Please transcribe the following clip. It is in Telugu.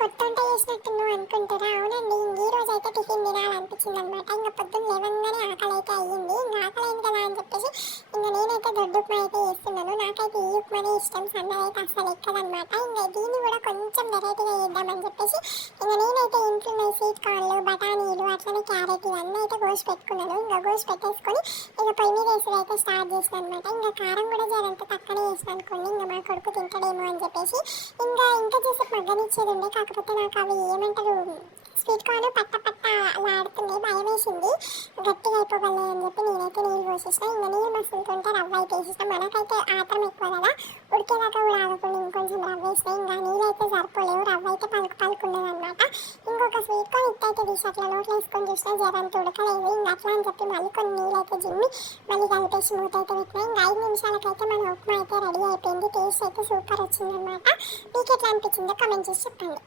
కొత్త వంట చేసినట్టున్నావు అనుకుంటారా? అవునండి. ఈ రోజైతే టిఫిన్ తినాలనిపించిందనమాట. ఇంక పొద్దున్న లేవంగానే ఆకలైతే అయ్యింది. ఇంక ఆకలైంది కదా అని చెప్పేసి నేనైతే దొడ్డు ఉప్మా అయితే చేస్తున్నాను. నాకైతే ఈ ఉప్మానే ఇష్టం. సన్నదైతే అస్సలు ఎక్కదనమాట. ఇంక దీన్ని కూడా కొంచెం వెరైటీగా చేద్దామని చెప్పేసి నేనైతే ఇంట్లో స్వీట్ కార్న్లు, బఠానీలు, అట్లనే క్యారెట్ ఇవన్నీ అయితే కోసి పెట్టుకున్నాను. ఇంకా కోసి పెట్టేసుకొని పొయ్యి మీద వేసుడు అయితే స్టార్ట్ చేసిన అనమాట. ఇంకా కారం కూడా జరంతా తక్కువనే వేసిన అనుకోండి. ఇంకా మా కొడుకు తింటాడేమో అని చెప్పేసి ఇంకా చేసేపు మగ్గనిచ్చేది ఉండే. కాకపోతే నాకు అవి ఏమంటారు, స్వీట్ కార్న్ పట్ట పట్ట అలా ఆడుతుంది, భయం వేసింది. గట్టిగా అయిపోగలే అని చెప్పి నేనైతే నీళ్ళు పోసేసిన. ఇంకా నీళ్ళు మసులుతుంటే రవ్వ అయితే వేసేసిన. మనకైతే ఆత్రం ఎక్కువ కదా, ఉడికేదాకా కూడా ఆగకుండా ఇంకొంచెం రవ్వ వేసిన. ఇంకా నీళ్ళు అయితే సరిపోలేవు, రవ్వ అయితే పలుకు పలుకున్నది అనమాట. ఇంకొక స్వీట్ కార్న్ ఇట్టయితే తీసి అట్లా నోట్లో వేసుకొని చూసినా జరంత ఉడకలేదు. ఇంకా అట్లా అని చెప్పి మళ్ళీ కొన్ని నీళ్ళు అయితే జిమ్మి మళ్ళీ కలిపేసి మూత అయితే పెట్టినా. ఇంకా 5 నిమిషాలకైతే మన ఉప్మా అయితే రెడీ అయిపోయింది. టేస్ట్ అయితే సూపర్ వచ్చిందనమాట. మీకు ఎట్లా అనిపించిందో కామెంట్ చేసి చెప్పండి.